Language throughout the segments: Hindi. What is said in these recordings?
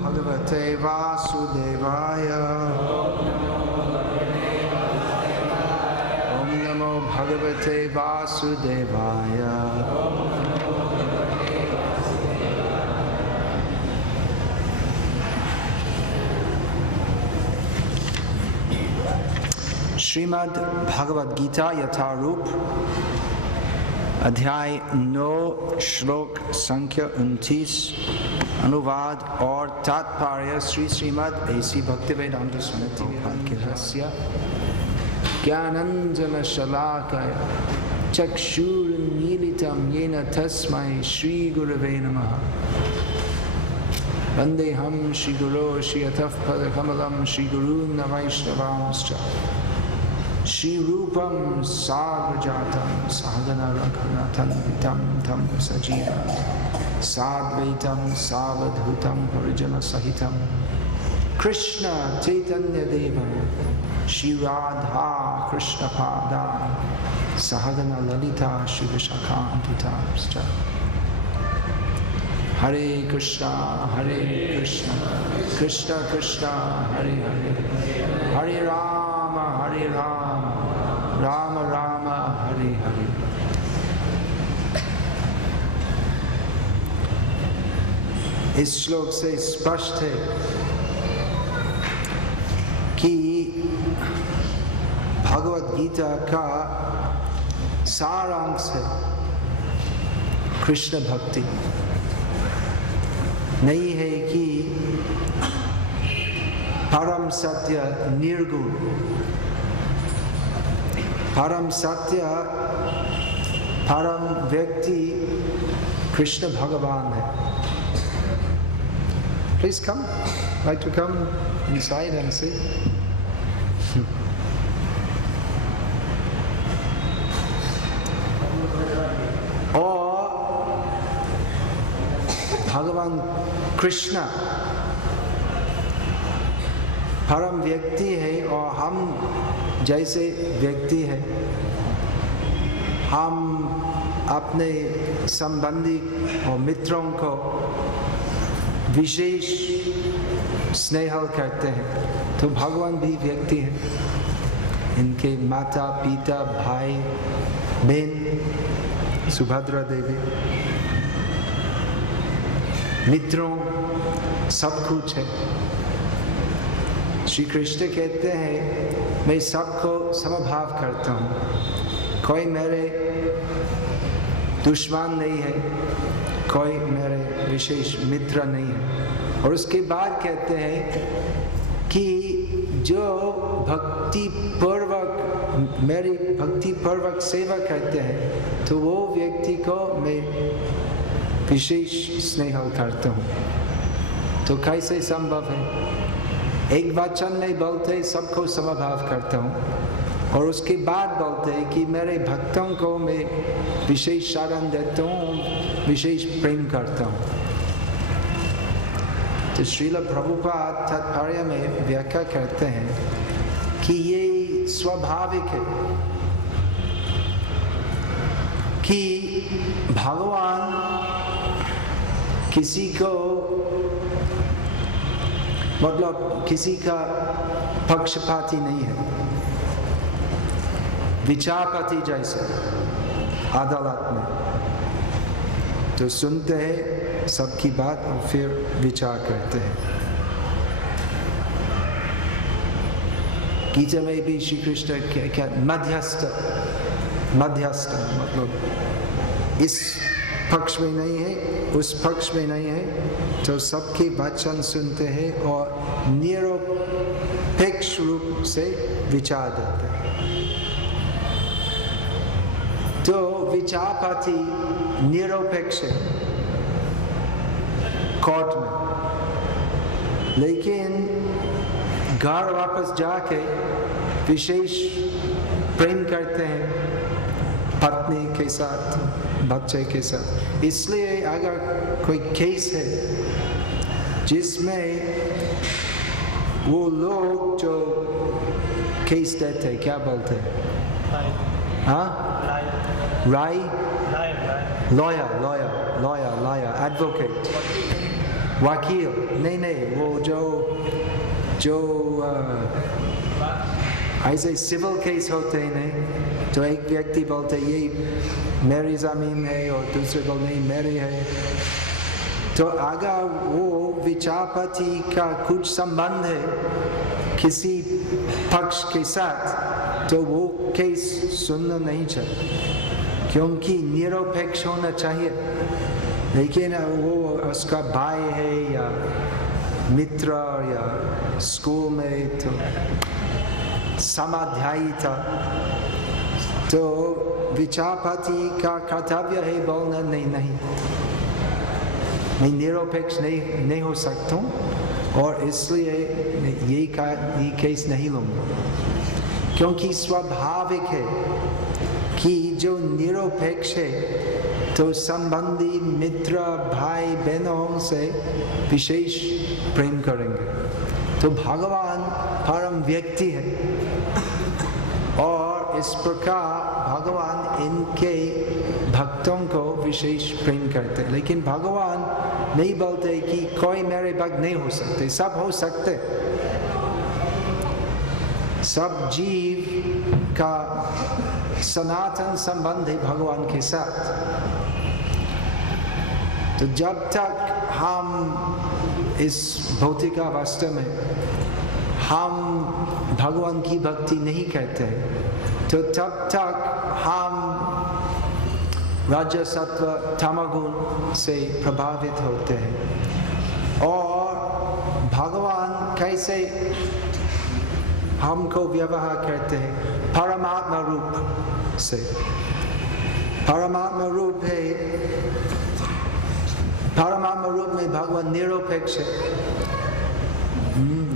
भगवते वासुदेवाय। ओम नमो भगवते वासुदेवाय। श्रीमद् भगवद गीता यथारूप अध्याय 9 श्लोक संख्या 29 अनुवाद और तात्पर्य श्री श्रीमद् ऐसी भक्तिवेदांत स्वामी भाग्यरस्य ज्ञानांजन शलाकया चक्षुरुन्मीलितं येन तस्मै श्री गुरवे नमः। वन्देऽहं श्री गुरो श्री अतः पदकमलं श्री गुरून् वैष्णवांश्च श्री रूपं साग्रजातं सहगना रघुनाथान्वितं तं सजीवं साद्वैतं सावधूतं परिजनसहितं कृष्ण चैतन्य देवं श्री राधा कृष्ण पादान् सहगना ललिता श्री विशाखान्वितांश्च। हरे कृष्णा कृष्ण कृष्ण हरे हरे, हरे राम राम राम हरे हरे। इस श्लोक से स्पष्ट है कि भगवद गीता का सारांश है कृष्ण भक्ति। नहीं है कि परम सत्य निर्गुण, परम सत्य परम व्यक्ति कृष्ण भगवान है। Please come, like to come inside and see. और भगवान कृष्ण परम व्यक्ति है और हम जैसे व्यक्ति है। हम अपने संबंधी और मित्रों को विशेष स्नेह करते हैं, तो भगवान भी व्यक्ति है। इनके माता पिता भाई बहन सुभद्रा देवी मित्रों सब कुछ है। श्री कृष्ण कहते हैं मैं सबको समभाव करता हूँ, कोई मेरे दुश्मन नहीं है, कोई मेरे विशेष मित्र नहीं है। और उसके बाद कहते हैं कि जो भक्ति पूर्वक मेरी भक्ति पूर्वक सेवा करते हैं तो वो व्यक्ति को मैं विशेष स्नेह करता हूँ। तो कैसे संभव है? एक वचन नहीं बोलते सबको समभाव करता हूँ और उसके बाद बोलते हैं कि मेरे भक्तों को मैं विशेष शरण देता हूँ, विशेष प्रेम करता हूँ। तो श्रील प्रभुपाद तात्पर्य में व्याख्या करते हैं कि ये स्वाभाविक है कि भगवान किसी को मतलब किसी का पक्षपाती नहीं है, विचारपति जैसे अदालत में तो सुनते हैं सबकी बात और फिर विचार करते हैं। गीता में भी श्री कृष्ण क्या मध्यस्थ मतलब इस पक्ष में नहीं है उस पक्ष में नहीं है, तो सबके वचन सुनते हैं और निरपेक्ष रूप से विचार देते हैं। तो विचारपति निरपेक्ष है कोर्ट में, लेकिन घर वापस जाके विशेष प्रेम करते हैं पत्नी के साथ, बच्चे के साथ। इसलिए अगर कोई केस है जिसमें वो लोग जो केस देते हैं क्या बोलते हैं, हाँ लॉयर एडवोकेट, वकील, नहीं, वो जो ऐसे सिविल केस होते हैं नहीं, तो एक व्यक्ति बोलते ये मेरी जमीन है और दूसरे बोल नहीं मेरी है, तो अगर वो विचारपति का कुछ संबंध है किसी पक्ष के साथ, तो वो केस सुनना नहीं चाहिए, क्योंकि निरपेक्ष होना चाहिए। लेकिन वो उसका भाई है या मित्र या स्कूल में तो समाध्यायी था, तो विचारपति का कर्तव्य है बोलना नहीं, मैं निरपेक्ष नहीं हो सकता हूँ और इसलिए ये केस नहीं लूँगा, क्योंकि स्वाभाविक है कि जो निरपेक्ष है तो संबंधी मित्र भाई बहनों से विशेष प्रेम करेंगे। तो भगवान परम व्यक्ति है और इस प्रकार भगवान इनके भक्तों को विशेष प्रेम करते, लेकिन भगवान नहीं बोलते कि कोई मेरे भक्त नहीं हो सकते, सब हो सकते। सब जीव का सनातन संबंध है भगवान के साथ। तो जब तक हम इस भौतिक अवस्था में हम भगवान की भक्ति नहीं करते, तो तब तक हम रज सत्व तमोगुण से प्रभावित होते हैं। और भगवान कैसे हमको व्यवहार करते हैं? परमात्मा रूप से। परमात्मा रूप है, परमात्मा रूप में भगवान निरपेक्ष है।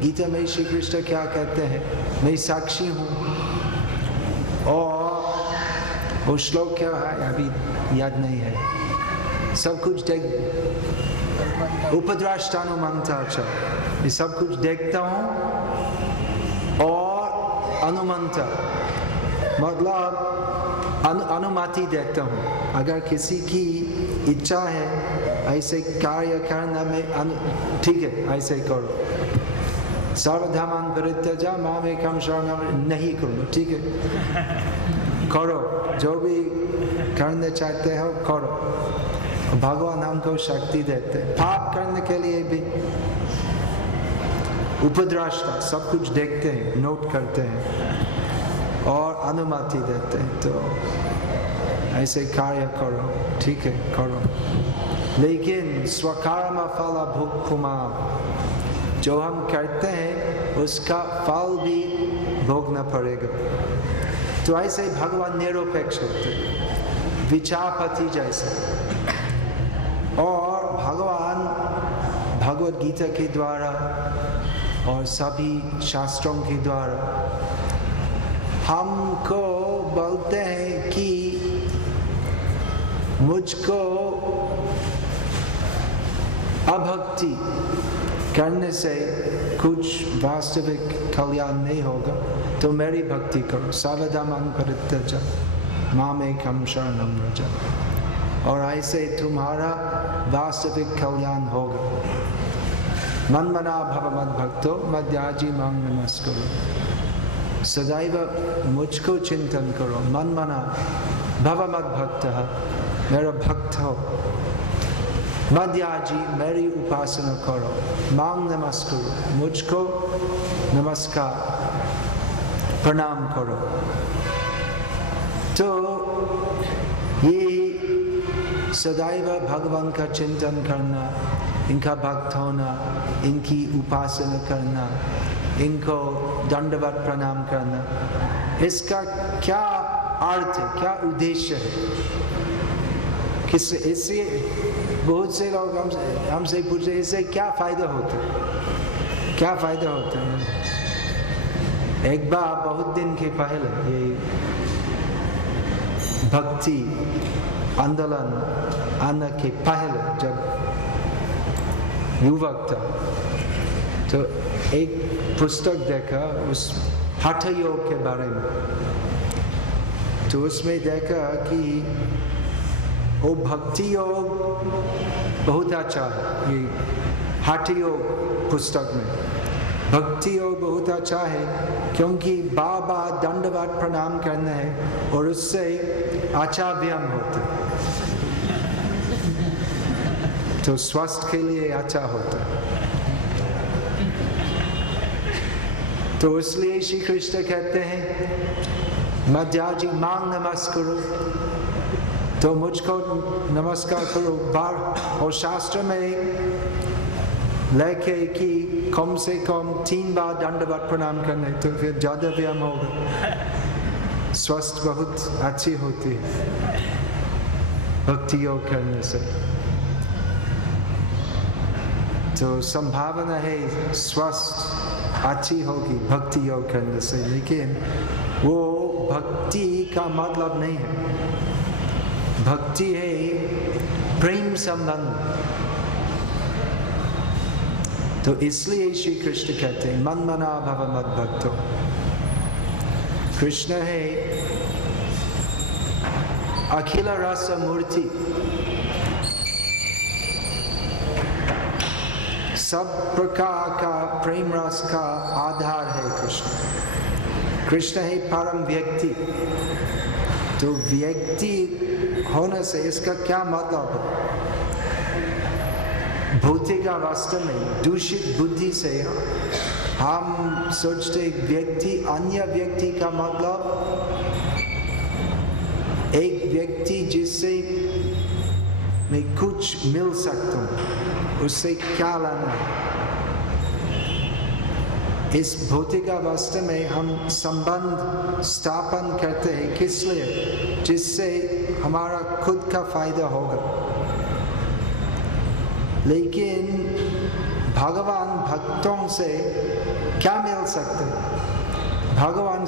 गीता में श्री कृष्ण क्या कहते हैं? मैं साक्षी हूँ। और वो श्लोक क्या है अभी याद नहीं है। सब कुछ देख उपद्रष्टानुमंता, मैं सब कुछ देखता हूँ और अनुमंता मतलब अनुमति देता हूँ। अगर किसी की इच्छा है ऐसे कार्य करना में ठीक है ऐसे करो। सर्वधर्मान् परित्यज्य मामेकं शरणं नहीं करो, ठीक है करो, जो भी करने चाहते हो करो। भगवान हमको शक्ति देते हैं पाप करने के लिए भी। उपद्रष्टा सब कुछ देखते हैं, नोट करते हैं और अनुमति देते हैं, तो ऐसे कार्य करो, ठीक है करो। लेकिन स्वकर्म फल भोक्तुमा, जो हम करते हैं उसका फल भी भोगना पड़ेगा। तो ऐसे भगवान निरपेक्ष होते, विचारपति जैसे। और भगवान भगवद गीता के द्वारा और सभी शास्त्रों के द्वारा हमको बोलते हैं कि मुझको अभक्ति करने से कुछ वास्तविक कल्याण नहीं होगा, तो मेरी भक्ति करो। सर्वधर्मान् परित्यज्य मामेकं शरणं व्रज, और ऐसे तुम्हारा वास्तविक कल्याण होगा। मन्मना भव मद्भक्तो मद्याजी मां नमस्कुरु, सदैव मुझको चिंतन करो। मन्मना भव मद्भक्तः, मेरा भक्त हो। मद्याजी, मेरी उपासना करो। मां नमस्कुरु, मुझको नमस्कार प्रणाम करो। तो ये सदैव भगवान का चिंतन करना, इनका भक्त होना, इनकी उपासना करना, इनको दंडवत प्रणाम करना, इसका क्या अर्थ है, क्या उद्देश्य है? इससे बहुत से लोग हमसे पूछते इससे क्या फायदा होता है, क्या फायदा होता है? एक बार बहुत दिन के पहले ये भक्ति आंदोलन आने के पहले जब युवक था, तो एक पुस्तक देखा उस हठ योग के बारे में। तो उसमें देखा कि वो भक्ति योग बहुत अच्छा है। ये हाठी योग पुस्तक में भक्ति योग बहुत अच्छा है, क्योंकि बार बार दंडवत प्रणाम करना है और उससे अच्छा व्यायाम होता है, तो स्वास्थ्य के लिए अच्छा होता है। तो इसलिए श्री कृष्ण कहते हैं मध्याजी मांग नमस्कार, तो मुझको नमस्कार करो बार। और शास्त्र में लिखे कि कम से कम 3 बार दंडवत प्रणाम करना है, तो फिर ज्यादा व्यायाम होगा, स्वास्थ्य बहुत अच्छी होती है भक्ति योग करने से। तो संभावना है स्वास्थ्य अच्छी होगी भक्ति योग करने से, लेकिन वो भक्ति का मतलब नहीं है। भक्ति है प्रेम संबंध। तो इसलिए श्री कृष्ण कहते हैं मन मना भव मद भक्तो। कृष्ण है अखिल रस मूर्ति, सब प्रकार का प्रेम रस का आधार है कृष्ण। कृष्ण है परम व्यक्ति। तो व्यक्ति होने से इसका क्या मतलब है? भौतिक अवस्था में दूषित बुद्धि से हम सोचते व्यक्ति अन्य व्यक्ति का मतलब एक व्यक्ति जिससे मैं कुछ मिल सकता हूँ, उससे क्या लाना है। इस भौतिक अवस्था में हम संबंध स्थापन करते हैं किस लिए? जिससे हमारा खुद का फायदा होगा। लेकिन भगवान भक्तों से क्या मिल सकते? भगवान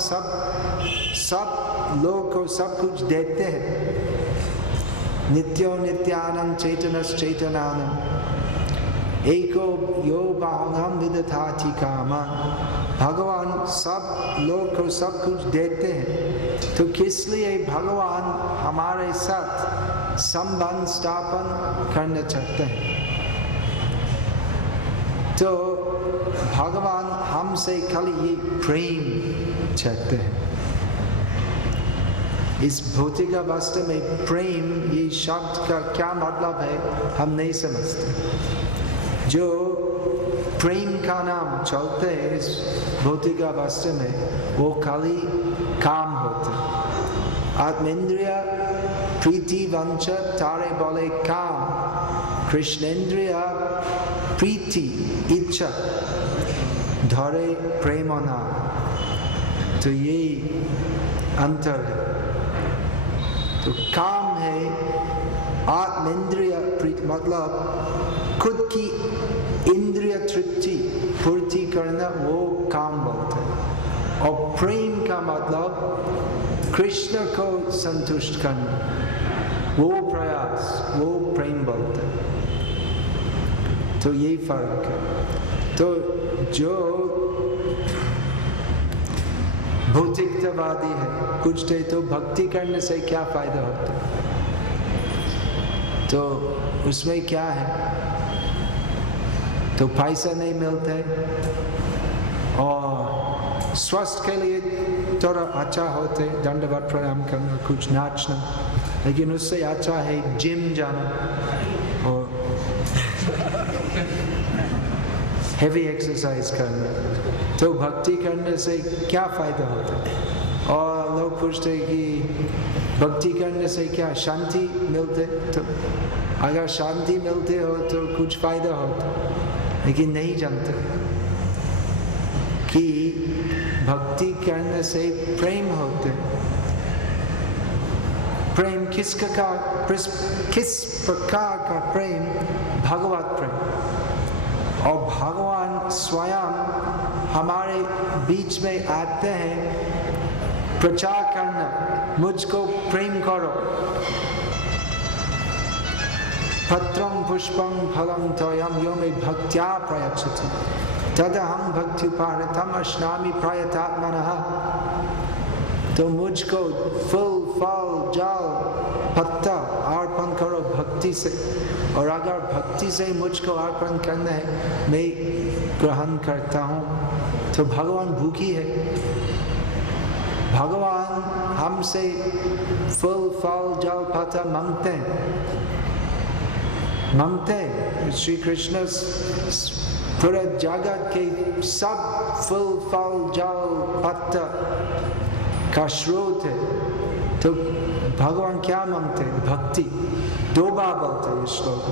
सब लोग को सब कुछ देते हैं। नित्यो नित्यानंद चैतन्यस् चैतन्यानंद एको यो बाहुनाम विदधाति कामं। भगवान सब लोग को सब कुछ देते हैं, तो किस लिए भगवान हमारे साथ संबंध स्थापन करना चाहते हैं? तो भगवान हमसे खाली ये प्रेम चाहते हैं। इस भौतिक अवस्था में प्रेम ये शब्द का क्या मतलब है हम नहीं समझते। जो प्रेम का नाम चलते हैं इस भौतिक अवस्था में वो खाली काम होते। आत्मेंद्रिय प्रीति वंच तारे बोले काम, कृष्णेंद्रिय प्रीति इच्छा धरे प्रेम नाम। तो ये अंतर है। तो काम है आत्मेंद्रिय प्रीति, मतलब खुद की इंद्रिय तृप्ति पूर्ति करना, वो काम बोलते हैं। और प्रेम का मतलब कृष्ण को संतुष्ट करना, वो प्रयास, वो प्रेम बोलते हैं। तो यही फर्क है। तो जो भौतिकतावादी है, कुछ तो भक्ति करने से क्या फायदा होता है? तो उसमें क्या है? तो पैसा नहीं मिलता है और स्वास्थ्य के लिए थोड़ा अच्छा होते, दंडवत प्रणाम करना, कुछ नाचना, लेकिन उससे अच्छा है जिम जाना और हेवी एक्सरसाइज करना। तो भक्ति करने से क्या फायदा होता है? और लोग पूछते हैं कि भक्ति करने से क्या शांति मिलते? तो अगर शांति मिलते हो तो कुछ फायदा होता, लेकिन नहीं जानते कि भक्ति करने से प्रेम होते। प्रेम किस प्रकार का प्रेम? भगवत प्रेम। और भगवान स्वयं हमारे बीच में आते हैं प्रचार करना, मुझको प्रेम करो। पत्रं पुष्पं फलं तोयं यो मे भक्त्या प्रयच्छति तदहं भक्त्युपारतम् अश्नामि प्रयतात्मनः। तो मुझको फल फल जल पत्ता अर्पण करो भक्ति से, और अगर भक्ति से मुझको अर्पण करना है मैं ग्रहण करता हूँ, तो भगवान भूखी है। भगवान हमसे फल फल जल पत्ता मांगते हैं। श्री कृष्ण पूरा जगत के सब फल फल जल पत्ता का स्रोत है, तो भगवान क्या मांगते हैं? भक्ति। दो बार बोलते हैं श्लोक,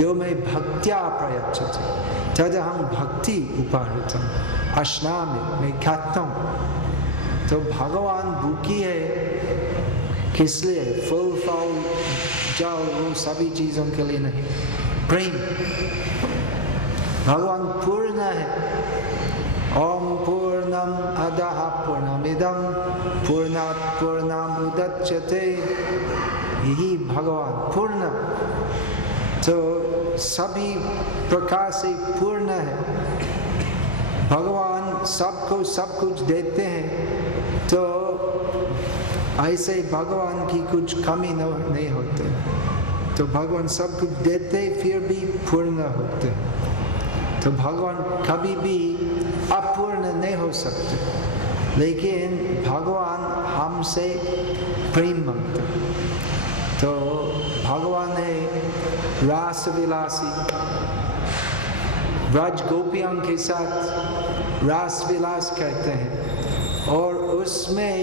यो मे भक्त्या प्रयच्छति तदहं भक्ति उपाहृतम् अश्नामि, मैं खाता हूँ। तो भगवान भूखी है किस लिए? फल फल जल वो सभी चीजों के लिए नहीं, प्रेम। भगवान पूर्ण है। ओम पूर्णम अदः पूर्णमिदं पूर्णात् पूर्णमुदच्यते, यही भगवान पूर्ण। तो सभी प्रकार से पूर्ण है। भगवान सबको सब कुछ देते हैं, तो ऐसे भगवान की कुछ कमी नहीं होते। तो भगवान सब कुछ देते फिर भी पूर्ण होते, तो भगवान कभी भी अपूर्ण नहीं हो सकते। लेकिन भगवान हमसे प्रेम मांगते। तो भगवान है रास विलासी, ब्रज गोपियों के साथ रास विलास करते हैं, और उसमें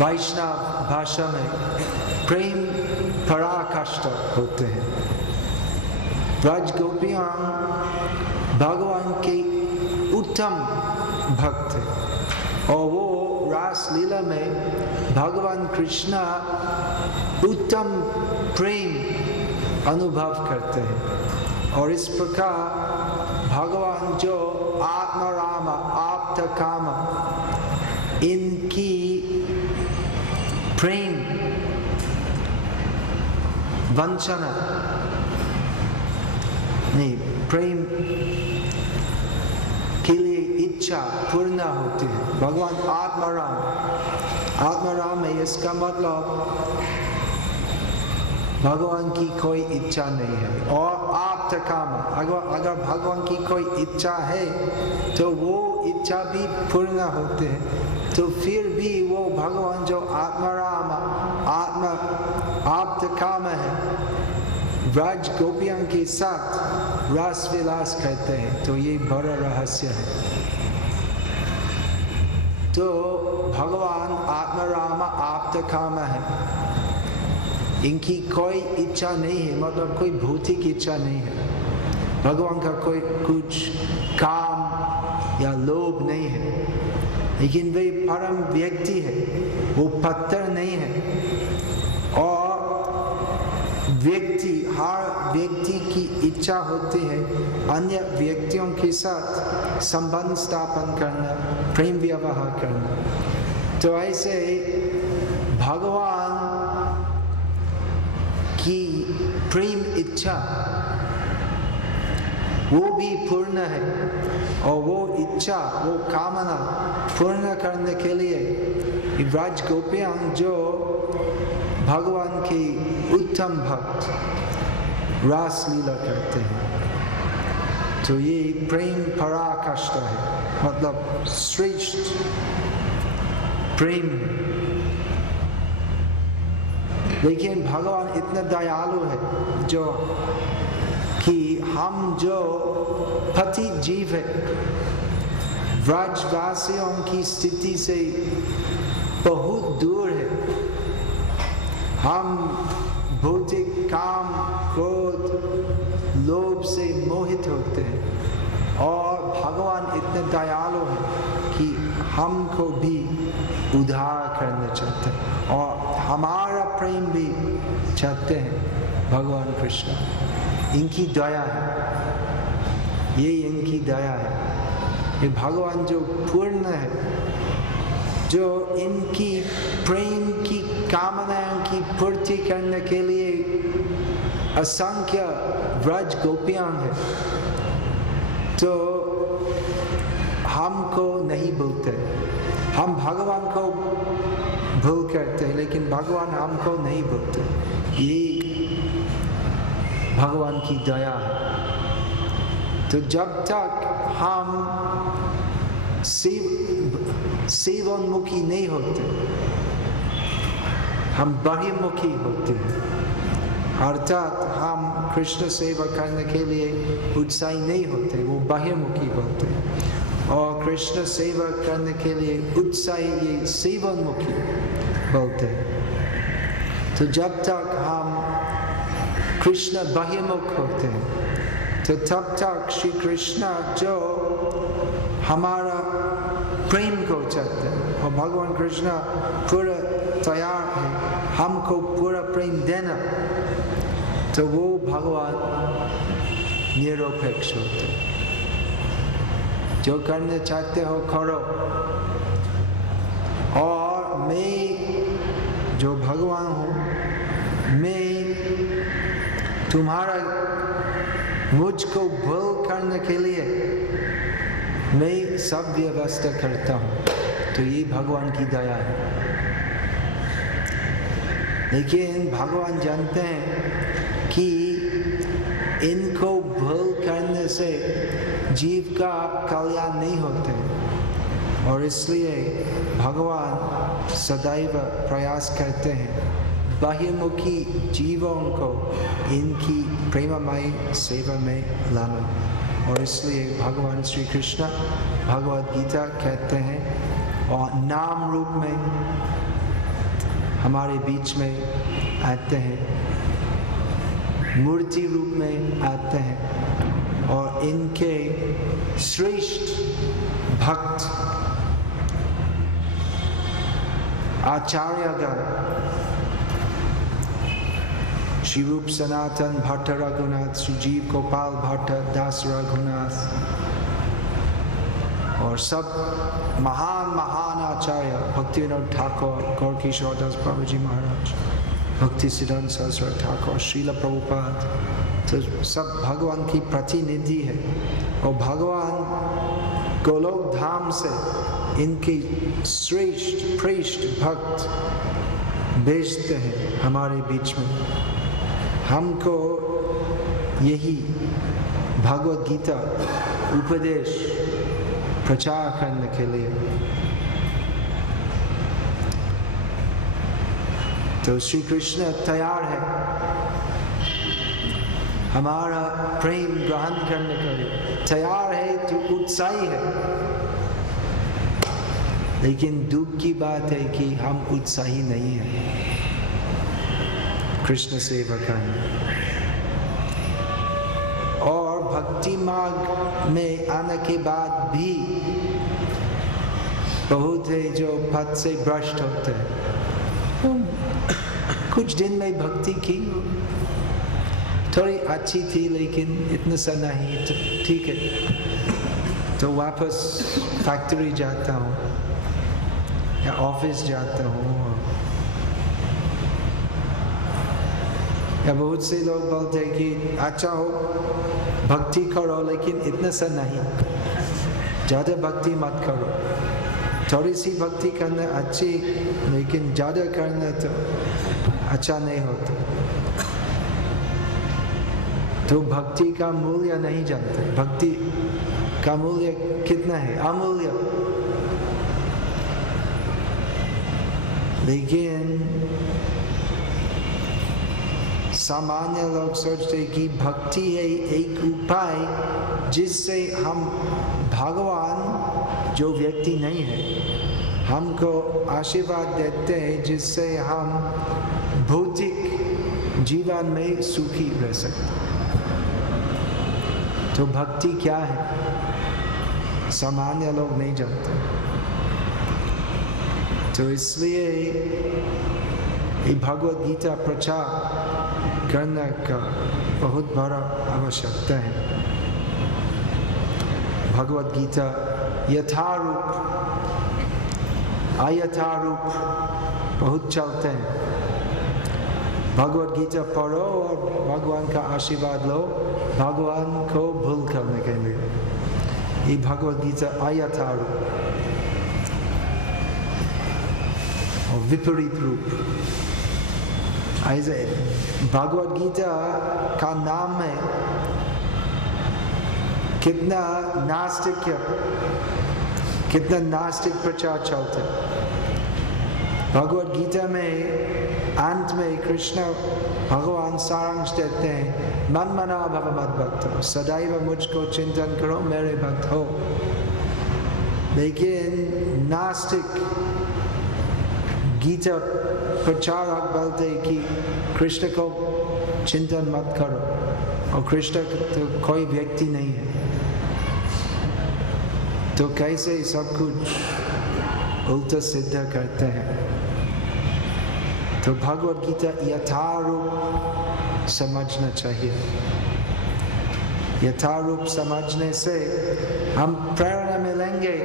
वैष्णव भाषा में प्रेम पराकाष्ठा होते हैं। ब्रज गोपियां भगवान के उत्तम भक्त हैं, और वो रास लीला में भगवान कृष्ण उत्तम प्रेम अनुभव करते हैं। और इस प्रकार भगवान जो आत्मराम आप्त काम, इनकी प्रेम वंचना नहीं, प्रेम के लिए इच्छा पूर्ण होती है। भगवान आत्मराम है, इसका मतलब भगवान की कोई इच्छा नहीं है। और आप्त काम, अगर भगवान की कोई इच्छा है तो वो इच्छा भी पूर्ण होते हैं। तो फिर भी वो भगवान जो आत्मराम आप्त काम है, ब्रज गोपियों के साथ रस विलास करते हैं। तो ये बड़ा रहस्य है। तो भगवान आत्मराम आप्त काम है, इनकी कोई इच्छा नहीं है, मतलब कोई भौतिक इच्छा नहीं है। भगवान का कोई कुछ काम या लोभ नहीं है, लेकिन वे परम व्यक्ति है, वो पत्थर नहीं है। और हर व्यक्ति की इच्छा होती है अन्य व्यक्तियों के साथ संबंध स्थापन करना, प्रेम व्यवहार करना। तो ऐसे भगवान की प्रेम इच्छा वो भी पूर्ण है, और वो इच्छा, वो कामना पूर्ण करने के लिए ब्रज गोपियां जो भगवान के उत्तम भक्त रास लीला करते हैं। तो ये प्रेम पराकाष्ठा है, मतलब श्रेष्ठ प्रेम। लेकिन भगवान इतना दयालु है जो कि हम जो पति जीव है, व्रजवासियों की स्थिति से बहुत दूर है। हम भौतिक काम क्रोध लोभ से मोहित होते हैं, और भगवान इतने दयालु हैं कि हमको भी उद्धार करना चाहते हैं, और हमारा प्रेम भी चाहते हैं। भगवान कृष्ण इनकी दया है, ये इनकी दया है। ये भगवान जो पूर्ण है, जो इनकी प्रेम की कामनाओं की पूर्ति करने के लिए असंख्य व्रज गोपियां हैं, तो हमको नहीं बोलते, हम भगवान को भूल करते हैं लेकिन भगवान हमको नहीं भूलते। ये भगवान की दया है। तो जब तक हम सेवोन्मुखी नहीं होते, हम बहिर्मुखी होते हैं, अर्थात हम कृष्ण सेवा करने के लिए उत्साही नहीं होते, वो बहिर्मुखी होते हैं। और कृष्ण सेवा करने के लिए उत्साही ये सेवोन्मुखी बोलते हैं। तो जब तक हम कृष्ण बहिर्मुख होते हैं तो तब तक श्री कृष्ण जो हमारा प्रेम को चाहते हैं और भगवान कृष्ण पूरा तैयार है हमको पूरा प्रेम देना, तो वो भगवान निरपेक्ष होते हैं। जो करना चाहते हो करो, और मैं जो भगवान हूँ, मैं तुम्हारा मुझको भूल करने के लिए मैं सब व्यवस्था करता हूँ। तो ये भगवान की दया है। लेकिन भगवान जानते हैं कि इनको भूल करने से जीव का कल्याण नहीं होते, और इसलिए भगवान सदैव प्रयास करते हैं बहिर्मुखी जीवों को इनकी प्रेममय सेवा में लाना। और इसलिए भगवान श्री कृष्ण भगवद गीता कहते हैं और नाम रूप में हमारे बीच में आते हैं, मूर्ति रूप में आते हैं, और इनके श्रेष्ठ भक्त आचार्यगण श्री रूप सनातन भट्ट रघुनाथ, श्री जीव गोपाल भट्ट, दास रघुनाथ और सब महान आचार्य भक्तिविनोद ठाकुर, गौर किशोर दास बाबा जी महाराज, भक्ति सिद्धांत सरस्वती ठाकुर, श्रील प्रभुपाद, तो सब भगवान की प्रतिनिधि है। और भगवान गोलोक धाम से इनके श्रेष्ठ भक्त भेजते हैं हमारे बीच में, हमको यही भगवद गीता उपदेश प्रचार करने के लिए। तो श्री कृष्ण तैयार है हमारा प्रेम ग्रहण करने के लिए, तैयार है तो उत्साही है। लेकिन दुख की बात है कि हम उत्साही नहीं हैं कृष्ण सेवा करने। और भक्ति मार्ग में आने के बाद भी बहुत है जो पथ से भ्रष्ट होते हैं। कुछ दिन में भक्ति की, थोड़ी अच्छी थी लेकिन इतना सा नहीं, तो ठीक है, तो वापस फैक्ट्री जाता हूँ या ऑफिस जाता हूँ। या बहुत से लोग बोलते हैं कि अच्छा हो भक्ति करो लेकिन इतना सा नहीं, ज़्यादा भक्ति मत करो, थोड़ी सी भक्ति करना अच्छी, लेकिन ज़्यादा करना तो अच्छा नहीं होता। तो भक्ति का मूल्य नहीं जानते। भक्ति का मूल्य कितना है? अमूल्य। लेकिन सामान्य लोग सोचते कि भक्ति है एक उपाय जिससे हम भगवान जो व्यक्ति नहीं है हमको आशीर्वाद देते हैं, जिससे हम भौतिक जीवन में सुखी रह सकते। तो भक्ति क्या है सामान्य लोग नहीं जानते। तो इसलिए ये भगवद गीता प्रचार करने का बहुत बड़ा आवश्यकता है। भगवद गीता यथारूप अयथारूप बहुत चलते हैं। भगवद गीता पढ़ो और भगवान का आशीर्वाद लो भगवान को भूल करने के लिए। ये भगवद गीता अयथारूप। और विपरीत रूप। ऐसे भगवद गीता का नाम में कितना नास्तिक प्रचार चलते। भगवद गीता में अंत में कृष्ण भगवान सारांश देते हैं, मन मना भव मद भक्तो, सदैव मुझको चिंतन करो मेरे भक्त हो। लेकिन नास्तिक गीता प्रचारक बोलते कि कृष्ण को चिंतन मत करो और कृष्ण तो कोई व्यक्ति नहीं है, तो कैसे सब कुछ उल्टा सीधा करते हैं। तो भगवद गीता यथारूप समझना चाहिए। यथारूप समझने से हम प्रेरणा मिलेंगे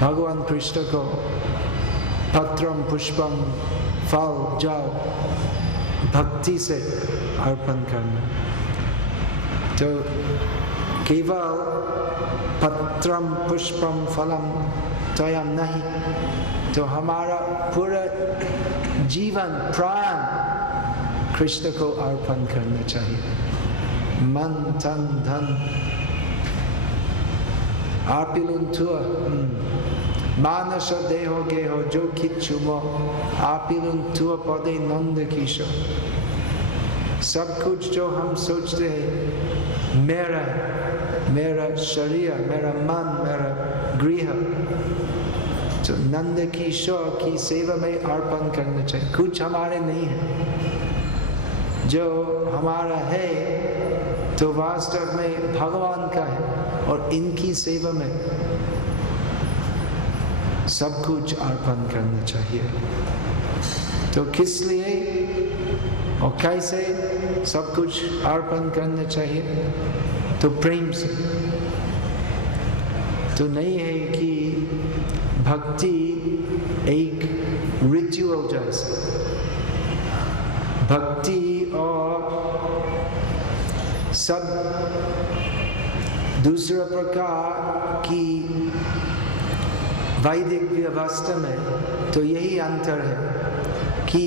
भगवान कृष्ण को पत्रम पुष्पम फल जल भक्ति से अर्पण करना। तो केवल पत्रम पुष्पम फलम तोयम नहीं, तो हमारा पूरा जीवन प्राण कृष्ण को अर्पण करना चाहिए। मन तन धन आपिलुंतुआ मानस देहो गेहो जो किच्छुमो आपिलुंतुआ पदे नंद किशो। सब कुछ जो हम सोचते हैं मेरा शरीर, मेरा मन, मेरा गृह, तो नंद किशोर की सेवा में अर्पण करना चाहिए। कुछ हमारे नहीं है, जो हमारा है तो वास्तव में भगवान का है, और इनकी सेवा में सब कुछ अर्पण करना चाहिए। तो किस लिए और कैसे सब कुछ अर्पण करना चाहिए? तो प्रेम से। तो नहीं है कि भक्ति एक रिचुअल जैसे, भक्ति और सब दूसरा प्रकार की वैदिक व्यवस्था में तो यही अंतर है कि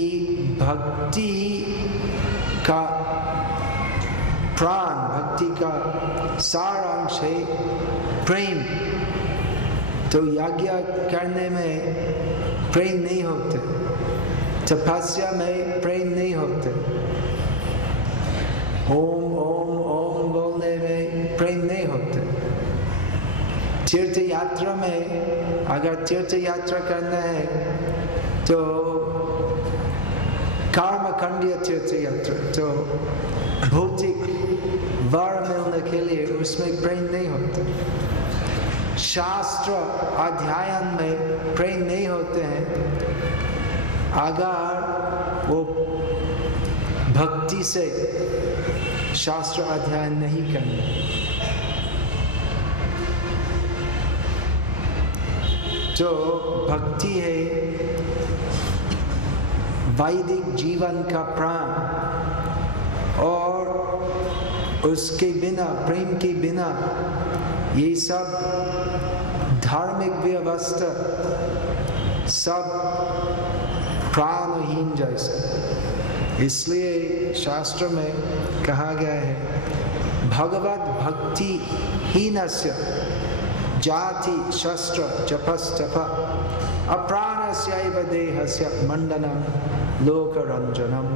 भक्ति का प्राण, भक्ति का सारांश है प्रेम। तो यज्ञ करने में प्रेम नहीं होते, तपस्या में प्रेम नहीं होते, ओम ओम ओम बोलने में प्रेम नहीं होते। तीर्थ यात्रा में अगर तीर्थ यात्रा करना है तो कर्मकांडीय तीर्थ यात्रा, तो भौतिक वर मिलने के लिए उसमें प्रेम नहीं होता। शास्त्र अध्ययन में प्रेम नहीं होते हैं अगर वो भक्ति से शास्त्र अध्ययन नहीं करना। जो भक्ति है वैदिक जीवन का प्राण, और उसके बिना, प्रेम के बिना ये सब धार्मिक व्यवस्था सब प्राणहीन जैसे। इसलिए शास्त्र में कहा गया है भगवद भक्ति हीनस्य जाति शस्त्र जपस्तप अप्राणस्यैव देहस्य मंडनम लोकरंजनम।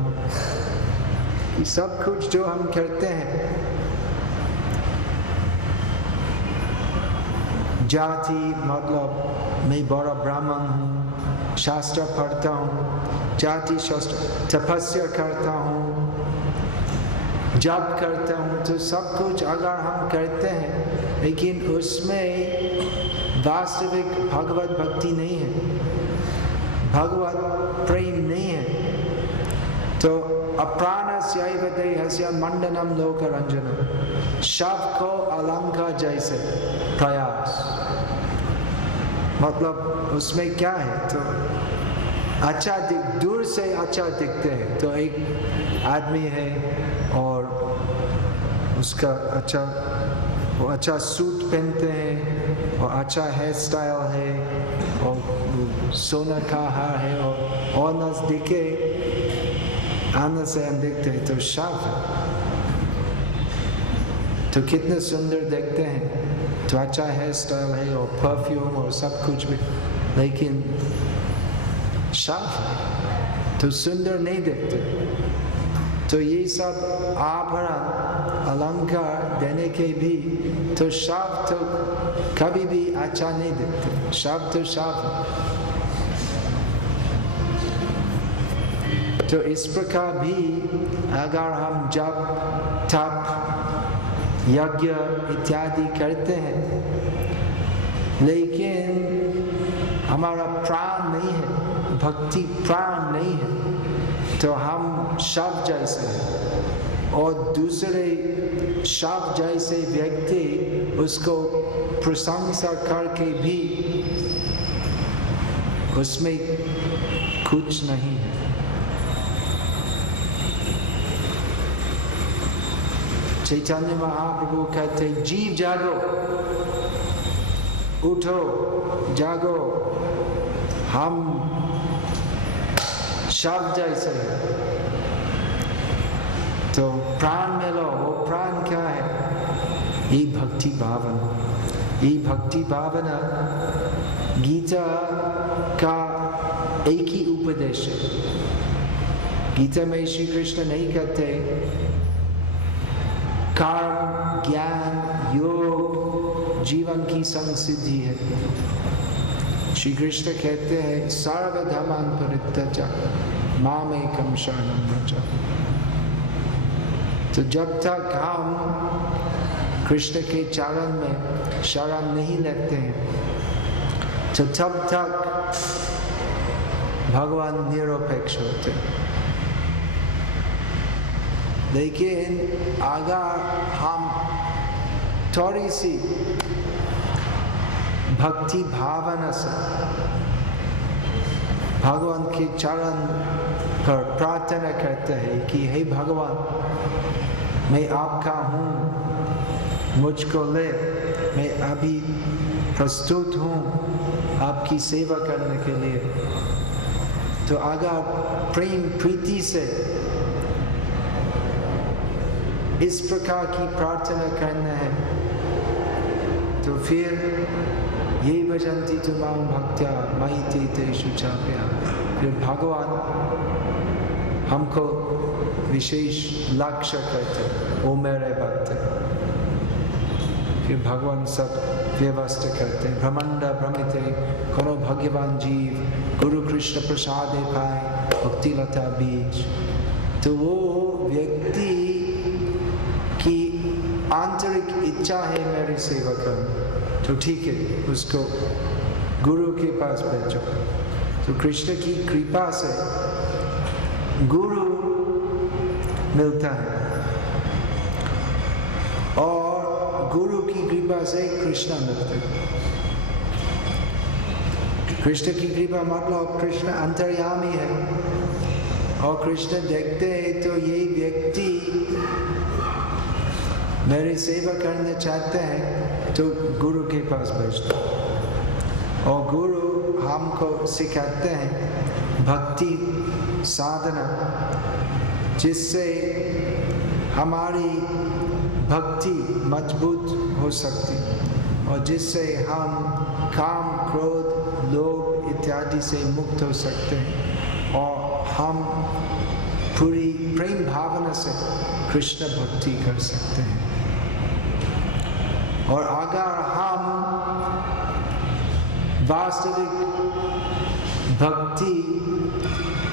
सब कुछ जो हम करते हैं, जाति मतलब मैं बड़ा ब्राह्मण हूँ, शास्त्र पढ़ता हूँ, जाति शास्त्र, तपस्या करता हूँ, जप करता हूँ, तो सब कुछ अगर हम करते हैं लेकिन उसमें वास्तविक भगवत भक्ति नहीं है, भगवत प्रेम नहीं है, तो अप्राणस्यैव देहस्य मंडनम लोकरंजनम, शव को अलंकार जैसे प्रयास। मतलब उसमें क्या है, तो अच्छा दूर से अच्छा दिखते हैं। तो एक आदमी है और उसका वो अच्छा सूट पहनते हैं, और अच्छा हेयर स्टाइल है और सोना का हार है और नजदीके आने से हम देखते हैं तो साफ है, तो कितने सुंदर देखते हैं, तो अच्छा हेयर स्टाइल है और परफ्यूम और सब कुछ भी, लेकिन साफ है तो सुंदर नहीं देखते। तो ये सब आभरण अलंकार देने के भी तो साफ तो कभी भी अच्छा नहीं दिखते, साफ तो साफ है। तो इस प्रकार भी अगर हम जब तप यज्ञ इत्यादि करते हैं लेकिन हमारा प्राण नहीं है, भक्ति प्राण नहीं है, तो हम शव जैसे हैं और दूसरे शव जैसे व्यक्ति उसको प्रशंसा करके भी उसमें कुछ नहीं है। चैतन्य महाप्रभु कहते जीव जागो, उठो जागो, हम शव जैसे हैं, तो प्राण में लो। वो प्राण क्या है? ये भक्ति भावना, ये भक्ति भावना गीता का एक ही उपदेश है। गीता में श्री कृष्ण नहीं कहते कर्म ज्ञान योग जीवन की संसिद्धि है। श्री कृष्ण कहते हैं सर्वधर्मान् परित्यज्य मामेकं शरणं व्रज। तो जब तक हम कृष्ण के चरण में शरण नहीं लेते हैं तो तब तक भगवान निरपेक्ष होते हैं। लेकिन अगर हम थोड़ी सी भक्ति भावना से भगवान के चरण पर प्रार्थना करते हैं कि हे भगवान मैं आपका हूँ, मुझको ले, मैं अभी प्रस्तुत हूँ आपकी सेवा करने के लिए। तो अगर प्रेम प्रीति से इस प्रकार की प्रार्थना करना है तो फिर ये भजन्ति तु मां भक्त्या मयि ते तेषु चाप्यः। फिर भगवान हमको विशेष लक्ष्य करते, वो मेरे भक्त। फिर भगवान सब व्यवस्था करते। ब्रह्मांड भ्रमिते कोनो भाग्यवान जीव गुरु कृष्ण प्रसादे पाए भक्ति लता बीज। तो वो व्यक्ति की आंतरिक इच्छा है मेरी सेवा करना, तो ठीक है उसको गुरु के पास भेजो। तो कृष्ण की कृपा से गुरु मिलता है और गुरु की कृपा से कृष्ण मिलते हैं। कृष्ण की कृपा मतलब कृष्ण अंतर्यामी है और कृष्ण देखते हैं तो ये व्यक्ति मेरी सेवा करना चाहते हैं तो गुरु के पास भेजते हैं। और गुरु हमको सिखाते हैं भक्ति साधना, जिससे हमारी भक्ति मजबूत हो सकती और जिससे हम काम क्रोध लोभ इत्यादि से मुक्त हो सकते हैं और हम पूरी प्रेम भावना से कृष्ण भक्ति कर सकते हैं। और अगर हम वास्तविक भक्ति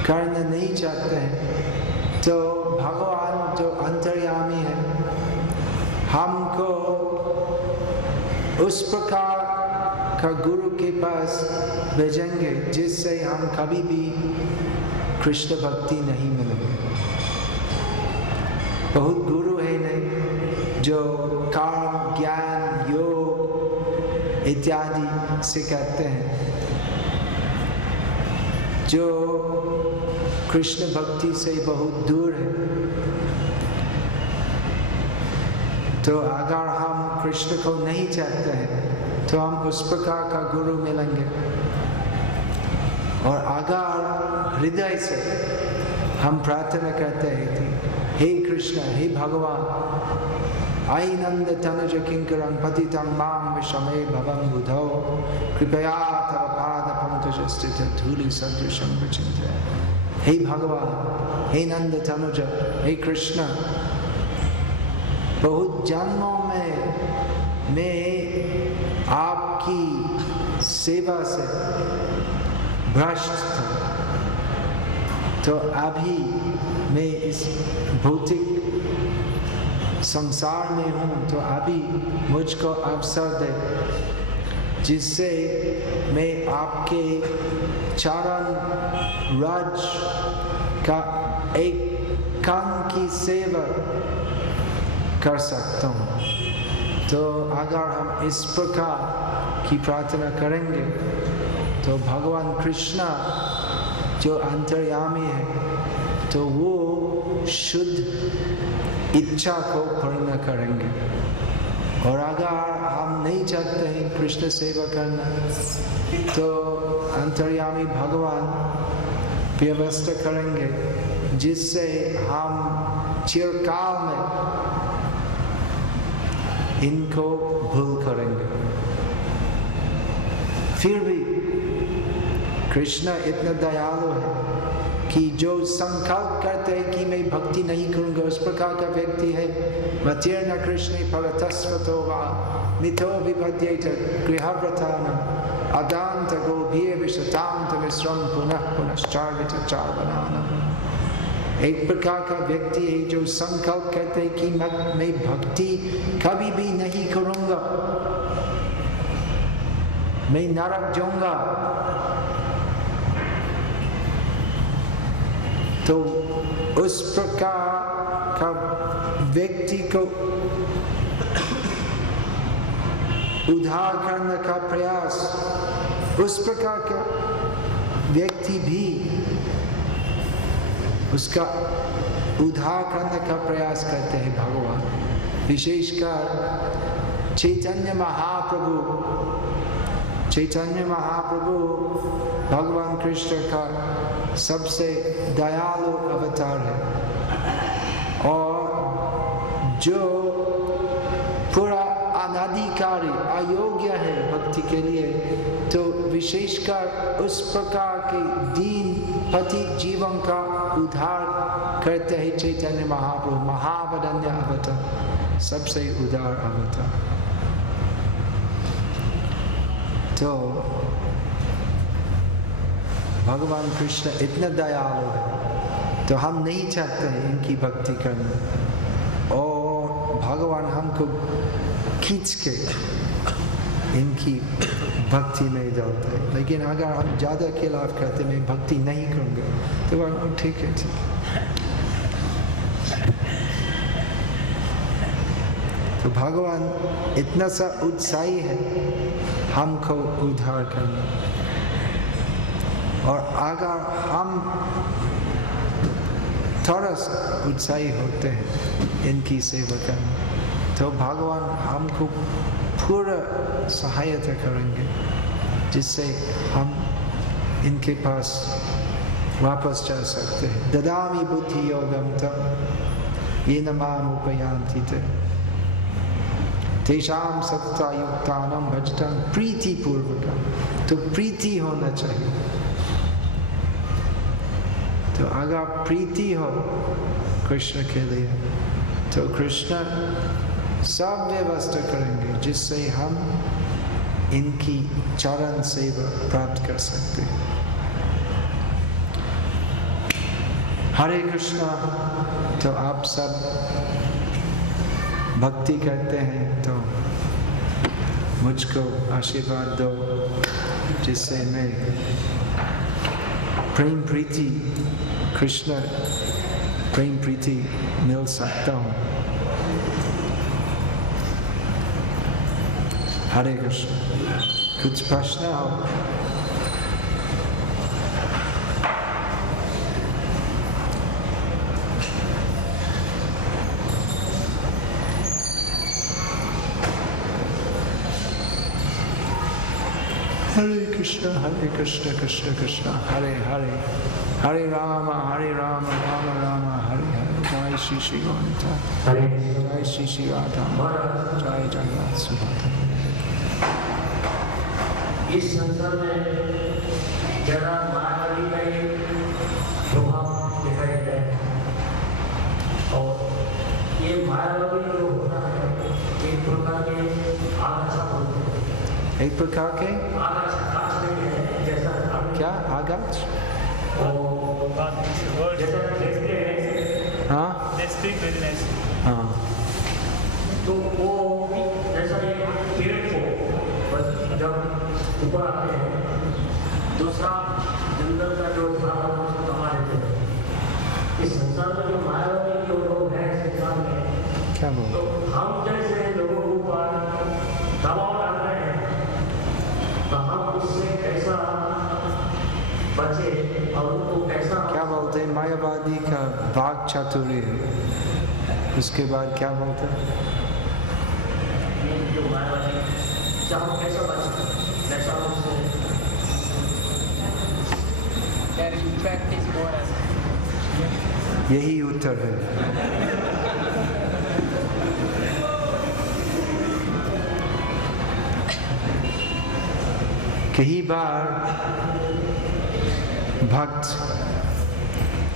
करना नहीं चाहते हैं तो भगवान जो अंतर्यामी है हमको उस प्रकार का गुरु के पास भेजेंगे जिससे हम कभी भी कृष्ण भक्ति नहीं मिलेंगे। बहुत गुरु है नहीं जो कर्म ज्ञान योग इत्यादि सिखाते हैं, जो कृष्ण भक्ति से बहुत दूर है। तो अगर हम कृष्ण को नहीं चाहते हैं तो हम उस प्रकार का गुरु मिलेंगे। और अगर हृदय से हम प्रार्थना करते हैं कि हे कृष्ण, हे भगवान, आई नंद तनुज किंकरं पतितं मां विषमे भवं बुधौ कृपया तव पाद पंकज स्थित धूलि सदृशं विचिन्त्य। हे भगवान, हे नंद तनुज, हे कृष्ण, बहुत जन्मों में मैं आपकी सेवा से भ्रष्ट था, तो अभी मैं इस भौतिक संसार में हूँ, तो अभी मुझको अवसर दे जिससे मैं आपके चरण राज का एक कण की सेवा कर सकता हूँ। तो अगर हम इस प्रकार की प्रार्थना करेंगे तो भगवान कृष्ण जो अंतर्यामी है, तो वो शुद्ध इच्छा को पूर्ण करेंगे। और अगर हम नहीं चाहते हैं कृष्ण सेवा करना, तो अंतर्यामी भगवान व्यवस्था करेंगे जिससे हम चिरकाल में इनको भूल करेंगे। फिर भी कृष्ण इतना दयालु है कि जो संकल्प करते हैं कि मैं भक्ति नहीं करूंगा, उस प्रकार का व्यक्ति है। मतीर्न कृष्ण फलतस्वतो वा मिथो विपद्येत गृहव्रतानां अदान्त गोभीर विशतान्त मिश्रम पुनः पुनश्चार्वित चार्वणानाम्। एक प्रकार का व्यक्ति है जो संकल्प करते हैं कि मैं भक्ति कभी भी नहीं करूंगा, मैं नरक जाऊंगा। तो उस प्रकार का व्यक्ति को उद्धार करने का प्रयास, उस प्रकार का व्यक्ति भी उसका उद्धार करने का प्रयास करते हैं भगवान। विशेषकर चैतन्य महाप्रभु भगवान कृष्ण का सबसे दयालु अवतार है, और जो पूरा अनाधिकारी अयोग्य है भक्ति के लिए, तो विशेषकर उस प्रकार के दीन पति जीवन का उद्धार करते हैं चैतन्य महाप्रभु, महावदन्य अवतार, सबसे उदार अवतार। तो भगवान कृष्ण इतना दयालु है, तो हम नहीं चाहते हैं इनकी भक्ति करना, और भगवान हमको खींच के इनकी भक्ति में डालते हैं। लेकिन अगर हम ज़्यादा खिलाफ करते मैं भक्ति नहीं करूँगा, तो भगवान ठीक है, ठीक है। तो भगवान इतना सा उत्साही है हमको उद्धार करना, और अगर हम थोड़ा सा उत्साही होते हैं इनकी सेवा करना, तो भगवान हमको पूरा सहायता करेंगे जिससे हम इनके पास वापस जा सकते हैं। ददामि बुद्धि योगम तम येन माम उपयान्ति ते तेषां सत्ता युक्तानां भजतां प्रीति पूर्वकं। तो प्रीति होना चाहिए। तो अगर प्रीति हो कृष्ण के लिए, तो कृष्ण सब व्यवस्था करेंगे जिससे हम इनकी चरण सेवा प्राप्त कर सकते हैं। हरे कृष्णा। तो आप सब भक्ति करते हैं, तो मुझको आशीर्वाद दो जिससे मैं प्रेम प्रीति, कृष्ण प्रेम प्रीति मिल सकता हूँ। हरे कृष्ण। कुछ प्रश्न हो? Hare Krishna Krishna Krishna Hare Hare, Hare Rama Rama Rama Hare Hare. Jai Shri Shri Gauranta, Jai Shri Shri Radha, Jai Jagannath Subhadra. इस संसार में जरा मायावी का ही प्रभाव दिखाई दे रहा है और ये मायावी जो होता है एक प्रकार के आगाछा बोलते हैं। एक प्रकार के आगाछ नहीं है जैसा क्या आगाछ? जैसा देखते हैं हाँ हाँ तो वो जैसा एक पेड़ को जब ऊपर आते हैं दूसरा जंगल का जो भाग है उसको दबा देते हैं। इस संसार में जो मायावी जो लोग हैं संसार में क्या बोल तो हम जैसे लोगों के ऊपर दबाव डाल रहे हैं तो हम उससे कैसा बचे और उनको कैसा क्या बोलते हैं? मायावादी का वाक चातुर्य है। उसके बाद क्या बोलते हैं? जो मायावादी जब हम कैसा बचे कैसा उससे यही उत्तर है। कई बार भक्त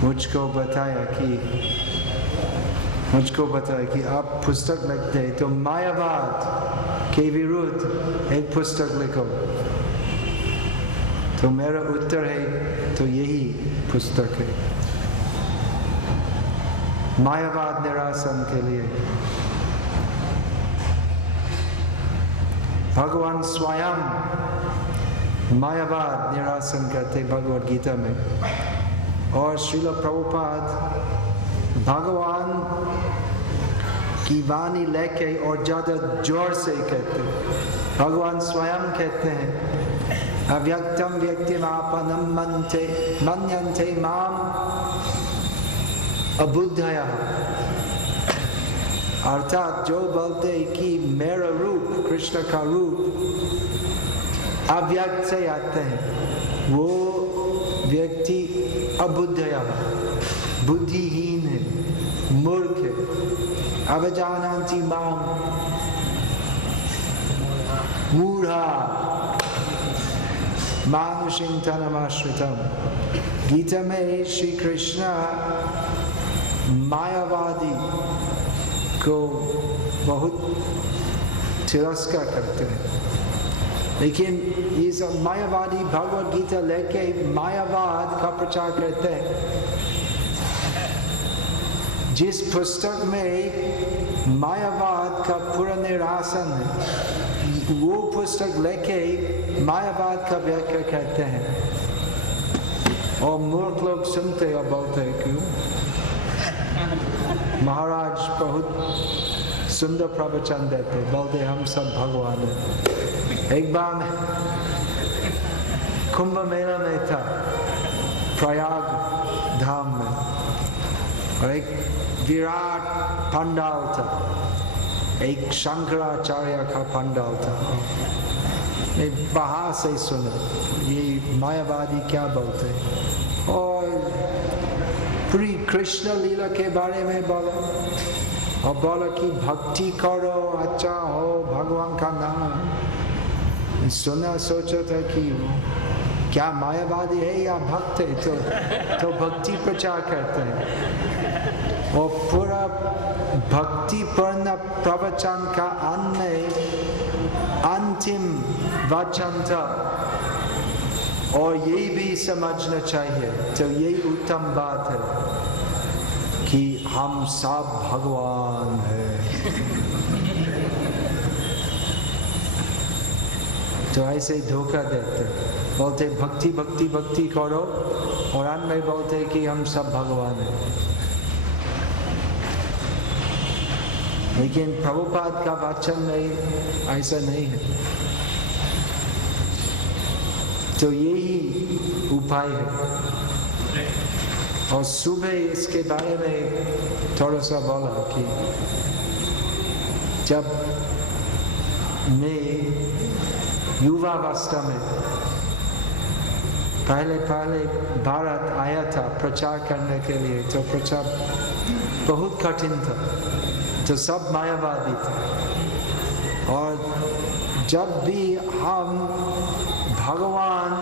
मुझको बताया कि आप पुस्तक लिखते हैं तो मायावाद के विरुद्ध एक पुस्तक लिखो। तो मेरा उत्तर है तो यही पुस्तक है, मायावाद निरासन के लिए। भगवान स्वयं मायावाद निरासन करते भगवद गीता में, और श्रील प्रभुपाद भगवान की वाणी लेके और ज्यादा जोर से कहते। भगवान स्वयं कहते हैं अव्यक्तम व्यक्तिमापनम मन्यन्ते माम अबुद्धयः। अर्थात जो बोलते कि मेरा रूप कृष्ण का रूप अव्यक्त से आते हैं वो व्यक्ति अबुद्धयः बुद्धिहीन है, मूर्ख है। अवजानन्ति माम मूढ़ा मानुषिं तनमाश्रितम्। गीता में श्री कृष्ण मायावादी को बहुत तिरस्कार करते हैं, लेकिन ये सब मायावादी भगवद गीता लेके मायावाद का प्रचार करते हैं। जिस पुस्तक में मायावाद का पूरा निरासन है वो पुस्तक लेके मायावाद का व्याख्या करते हैं और मूर्ख लोग सुनते और बोलते हैं क्यों? महाराज बहुत सुंदर प्रवचन देते, बोलते हम सब भगवान हैं। एक बार मैं कुंभ मेला में था प्रयाग धाम में और एक विराट पंडाल था, एक शंकराचार्य का पंडाल था। मैं बाहर से सुना ये मायावादी क्या बोलते हैं और पूरी कृष्ण लीला के बारे में बोला और बोला कि भक्ति करो अच्छा हो भगवान का नाम। सुना सोचा था कि क्या मायावादी है या भक्त है, तो भक्ति प्रचार करते हैं। और पूरा भक्तिपूर्ण प्रवचन का अंत में अंतिम वचन था और यही भी समझना चाहिए। तो यही उत्तम बात है कि हम सब भगवान हैं। तो ऐसे धोखा देते, बोलते भक्ति भक्ति भक्ति करो और अंत में बोलते कि हम सब भगवान हैं। लेकिन प्रभुपाद का वचन में ऐसा नहीं है। तो यही उपाय है। और सुबह इसके बारे में थोड़ा सा बोला कि जब मैं युवावस्था में पहले भारत आया था प्रचार करने के लिए, तो प्रचार बहुत कठिन था, तो सब मायावादी थे। और जब भी हम भगवान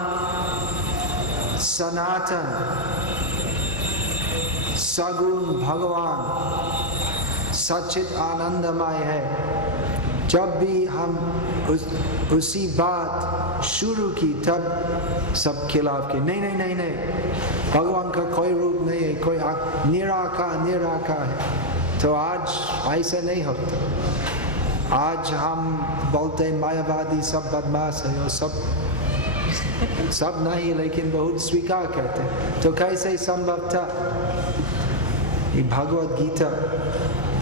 सनातन सगुण भगवान सच्चित आनंदमय है, जब भी हम उसी बात शुरू की तब सब खिलाफ के नहीं, भगवान का कोई रूप नहीं है, कोई निराकार है। तो आज ऐसा नहीं होता। आज हम बोलते मायावादी सब बदमाश है और सब नहीं, लेकिन बहुत स्वीकार करते हैं। तो कैसे संभव था ये भगवद गीता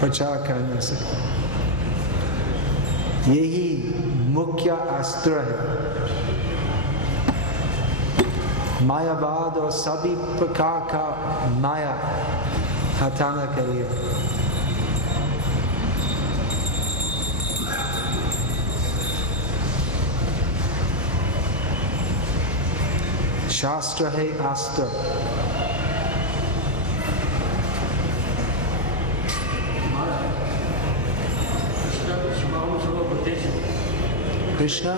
प्रचार करने से? यही मुख्य अस्त्र है मायावाद और सभी प्रकार का माया हटाने के लिए। शास्त्र है अस्त्र। कृष्ण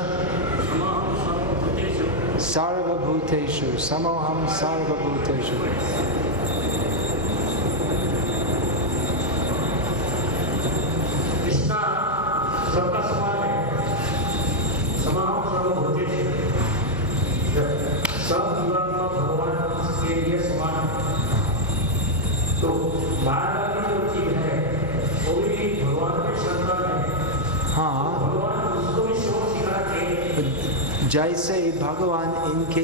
सर्वभूतेषु समोहम सर्वभूतेषु। कृष्णा सबका समान है, समोहम सर्वभूतेषु। सब जीवात्मा भगवान के लिए समान है। तो मायावादी जो चीज है वो भी भगवान के संतान है। हाँ, जैसे भगवान इनके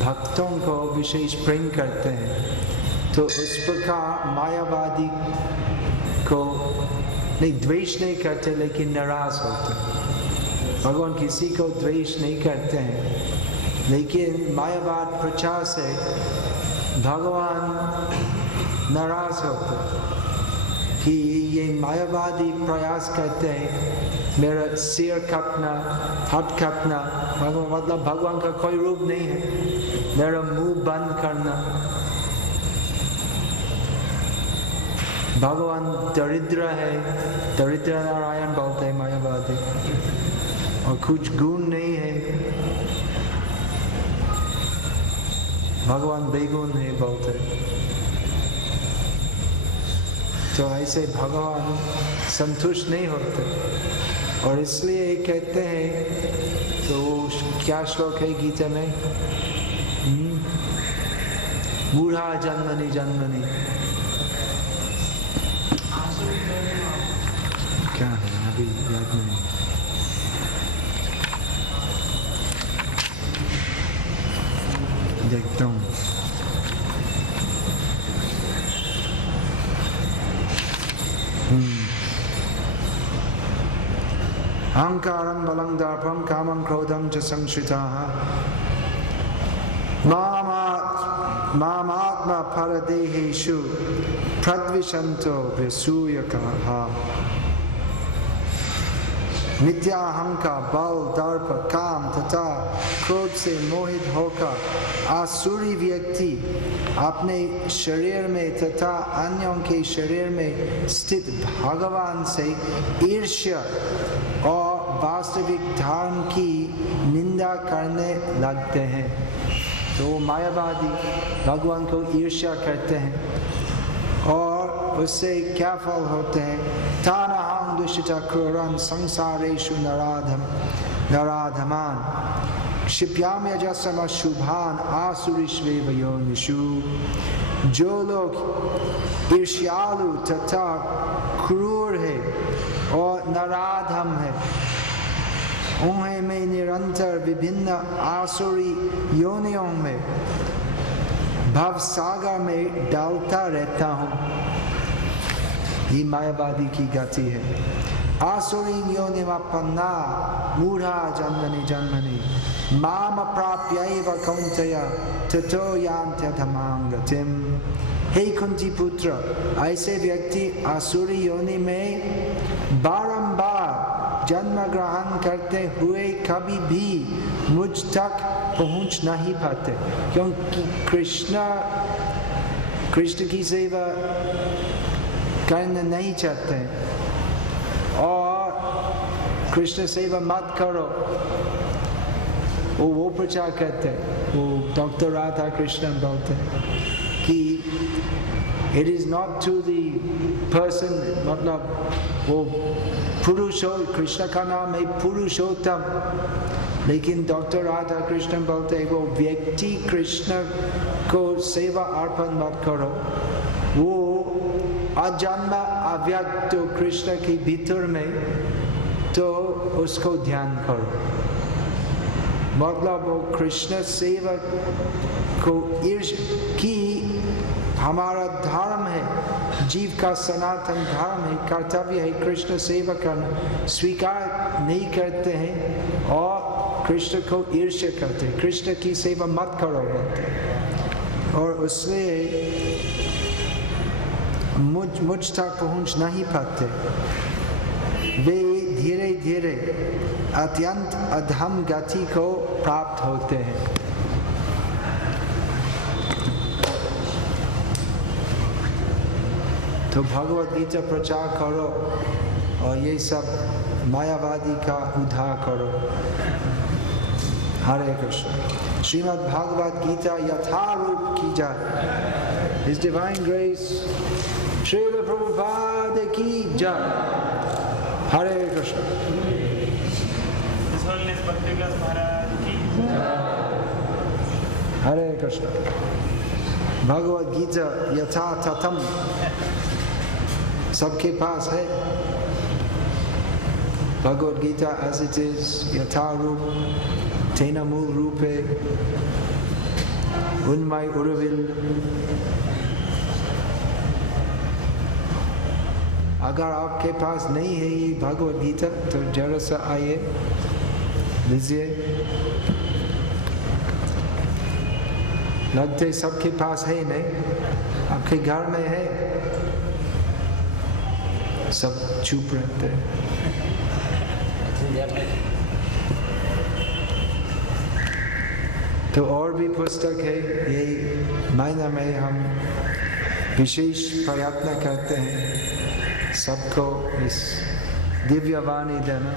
भक्तों को विशेष प्रेम करते हैं, तो उस प्रकार मायावादी को नहीं द्वेष नहीं करते, लेकिन नाराज होते। भगवान किसी को द्वेष नहीं करते हैं, लेकिन मायावाद प्रचार से भगवान नाराज होते कि ये मायावादी प्रयास करते हैं मेरा सिर काटना, हाथ काटना। मतलब भगवान का कोई रूप नहीं है, मेरा मुंह बंद करना। भगवान दरिद्र है, दरिद्र नारायण बोलते हैं मायावादी, और कुछ गुण नहीं है, भगवान बेगुण है बोलते। तो ऐसे भगवान संतुष्ट नहीं होते, और इसलिए कहते हैं, तो क्या श्लोक है गीता में? बूढ़ा जन्मनि जन्मनि, क्या है अभी याद नहीं। देखता हूँ। अहंकारं बलं दर्पं कामं क्रोधं च संश्रिताः मामात्मा परदेहेषु प्रद्विषन्तो विसूयकाः। मिथ्याहंकार, बल, दर्प, काम तथा क्रोध से मोहित होकर आसुरी व्यक्ति अपने शरीर में तथा अन्यों के शरीर में स्थित भगवान से ईर्ष्या और वास्तविक धर्म की निंदा करने लगते हैं। तो मायावादी भगवान को ईर्ष्या करते हैं, और उससे क्या फल होते हैं? तानहं दुष्टा क्रूरं संसारेषु नराधमान क्षिप्यामि यजसमशुभान् आसुरीष्वेव योनिषु। जो लोग ईर्ष्यालु तथा क्रूर है और नराधम है, उन्हें मैं निरंतर विभिन्न आसुरी योनियों में भव सागर में डालता रहता हूँ। ये मायावादी की गति है। आसुरी योनिमपन्ना मूढ़ा जन्मनि जन्मनि माम प्राप्यैव कौन्तेय ततो यान्त्यधमां गतिम्। हे कुंती पुत्र, ऐसे व्यक्ति आसुरी योनि में बारंबार जन्म ग्रहण करते हुए कभी भी मुझ तक पहुंच नहीं पाते, क्योंकि कृष्ण की सेवा करना नहीं चाहते और कृष्ण सेवा मत करो वो प्रचार करते, वो डॉक्टर राधा कृष्ण बोलते कि it is not to the person, मतलब वो पुरुष हो, कृष्ण का नाम है पुरुषोत्तम, लेकिन डॉक्टर राधा कृष्ण बोलते हैं वो व्यक्ति कृष्ण को सेवा अर्पण मत करो, वो अजन्मा अव्यक्त कृष्ण के भीतर में तो उसको ध्यान करो। मतलब वो कृष्ण सेवा को कि हमारा धर्म है, जीव का सनातन धर्म है, कर्तव्य है कृष्ण सेवा करना, स्वीकार नहीं करते हैं और कृष्ण को ईर्ष्या करते, कृष्ण की सेवा मत करो बोलते, और उससे मुझ तक पहुंच नहीं पाते। वे धीरे धीरे अत्यंत अधम गति को प्राप्त होते हैं। तो भगवद गीता प्रचार करो और ये सब मायावादी का उद्धार करो। हरे कृष्ण। श्रीमद् भागवत गीता यथारूप की जाए। His divine grace, Srila Prabhupada की जय। हरे कृष्ण। हरे कृष्ण। भगवद गीता यथा तथम सबके पास है। Bhagavad Gita as it is, यथा रूप, तेना मूल रूपे, उन्मय उर्विल। अगर आपके पास नहीं है ये भगवद गीता तो जरा सा आइए लीजिए। लगते सबके पास है नहीं, आपके घर में है, सब चुप रहते हैं। तो और भी पुस्तक है, यही महीना में हम विशेष प्रयत्न करते हैं सबको इस दिव्य वाणी देना।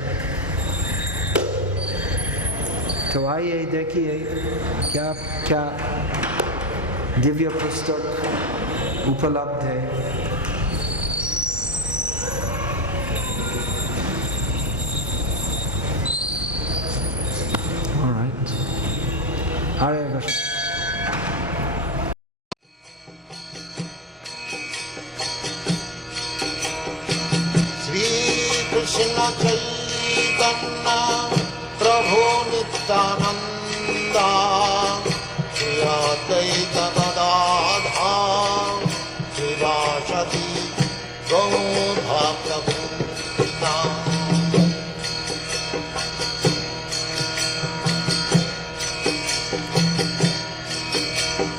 तो आइए देखिए क्या क्या दिव्य पुस्तक उपलब्ध है। Alright. हरे कृष्ण। कृष्ण चैतन्य प्रभु नित्यानंदा श्री अद्वैत गदाधर श्रीवासदि गौरभक्तवृंदा।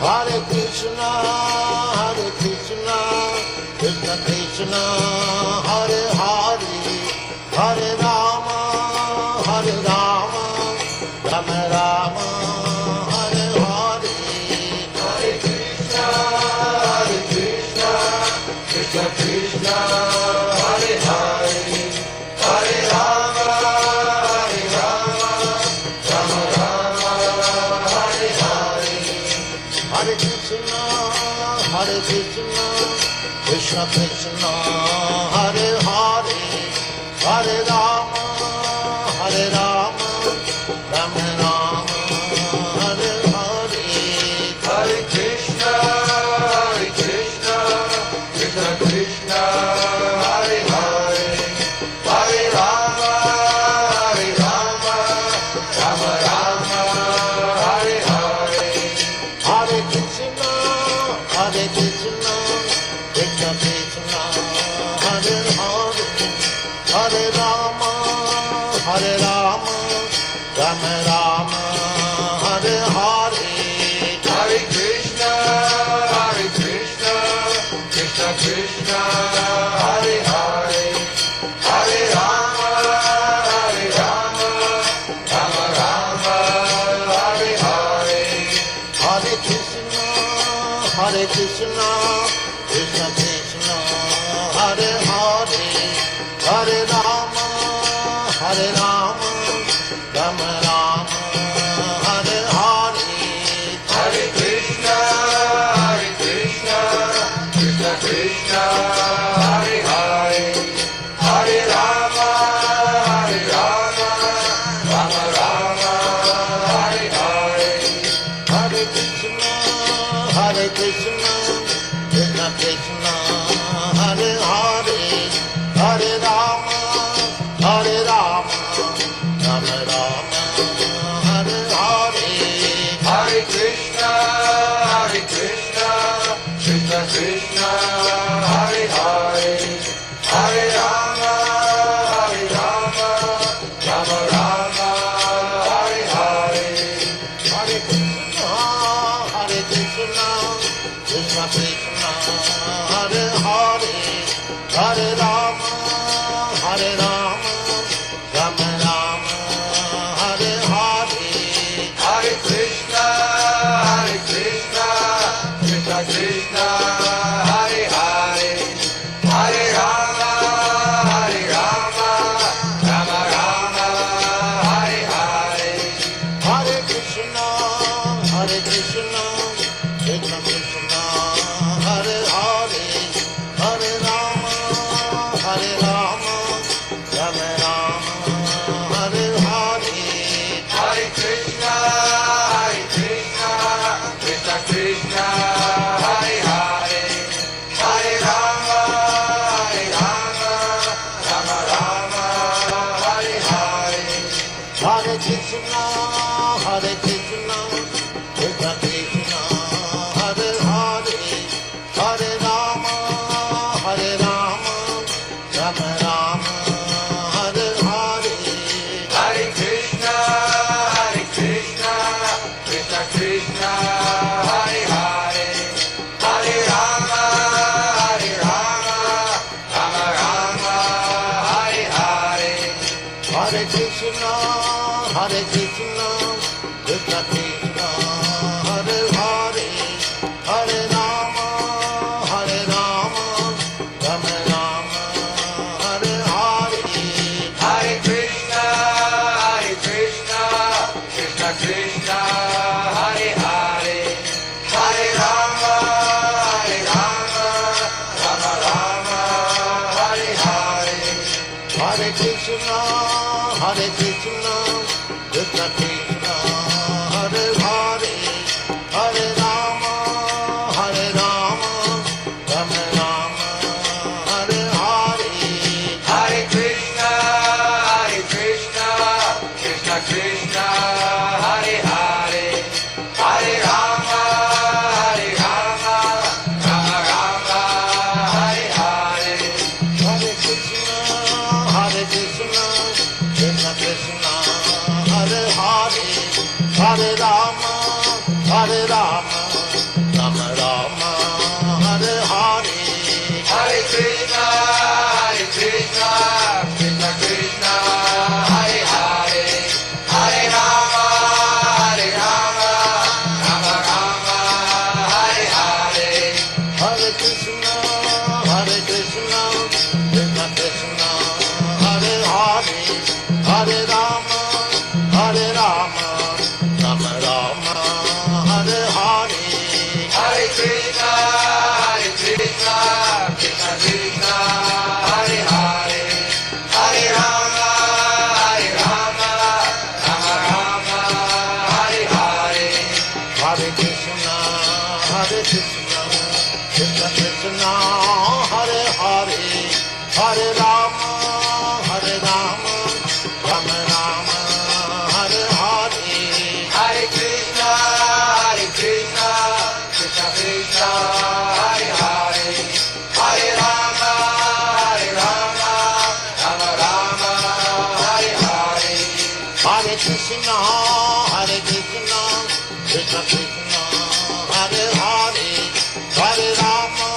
हरे कृष्ण कृष्ण कृष्ण हरे हरे, हरे राम राम राम हरे हरे। हरे कृष्ण कृष्ण कृष्ण हरे हरे, हरे राम राम राम हरे हरे। हरे कृष्ण कृष्ण कृष्ण हरे हरे, हरे राम राम राम हरे हरे। हरे कृष्ण कृष्ण कृष्ण हरे हरे, हरे राम राम हरे हरे। हरे कृष्ण कृष्ण कृष्ण हरे हरे, हरे राम राम हरे हरे। हरे कृष्ण कृष्ण कृष्ण हरे हरे, हरे Ram Hare Krishna, Krishna Krishna, Hare Hare, Hare Rama, Hare Rama, Rama Rama, Hare Hare. Hare Krishna, Krishna Krishna, Hare Hare, Hare Rama, Rama Rama, Hare Hare. Hare Krishna, Krishna Krishna, Hare Hare, Hare Rama, Rama Rama, Hare Hare. Hare Krishna, Krishna Krishna, Hare Hare, Hare Rama, Rama Rama, Hare Hare. Hare Krishna, Krishna Krishna, Hare Hare, Hare Rama, Rama Rama, Hare Hare. Hare Krishna, Krishna Krishna, Hare Hare, Hare Rama, Rama Rama, Hare Hare. Hare Krishna, Krishna Krishna, Hare Hare, Hare Rama, Rama Rama, Hare Hare. Hare Krishna, Krishna Krishna, Hare Hare, Hare Rama, Rama Rama, Hare Hare. Hare Krishna, Krishna Krishna, Hare Hare, Hare Rama, Rama Rama, Hare Hare. Hare Krishna, Krishna Krishna, Hare Hare, Hare Rama, Rama Rama, Hare Hare. Hare Krishna, Krishna Krishna, Hare Hare, Hare Rama, Rama Rama, Hare Hare. Hare Krishna, Krishna Krishna, Hare Hare, Hare Rama, Rama Rama, Hare Hare. Hare Krishna, Krishna Krishna, Hare Hare, Hare Rama, Rama Rama, Hare Hare. Hare Krishna, Krishna Krishna, Hare Hare, Hare Rama, Rama Rama, Hare Hare. Hare Krishna, Krishna Krishna, Hare Hare, Hare Rama, Rama Rama, Hare Hare. Hare Krishna, Krishna Krishna, Hare Hare, Hare Rama, Rama Rama, Hare Hare. Hare Krishna, Krishna Krishna, Hare Hare, Hare Rama, Rama Rama, Hare Hare. Hare Krishna, Krishna Krishna, Hare Hare, Hare Rama, Rama Rama, Hare Hare. Hare Krishna, Krishna Krishna, Hare Hare, Hare Rama, Rama Rama, Hare Hare. Hare Krishna, Krishna Krishna, Hare Hare, Hare Rama, Rama Rama, Hare Hare. Hare Krishna, Krishna Krishna, Hare Hare, Hare Rama,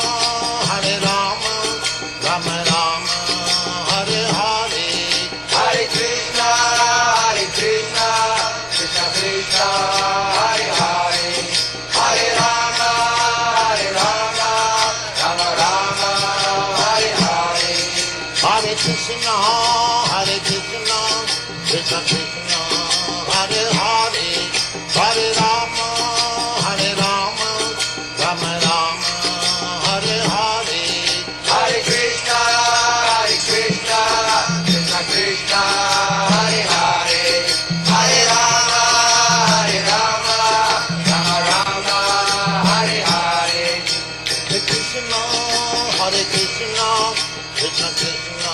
Hare Krishna, Krishna Krishna,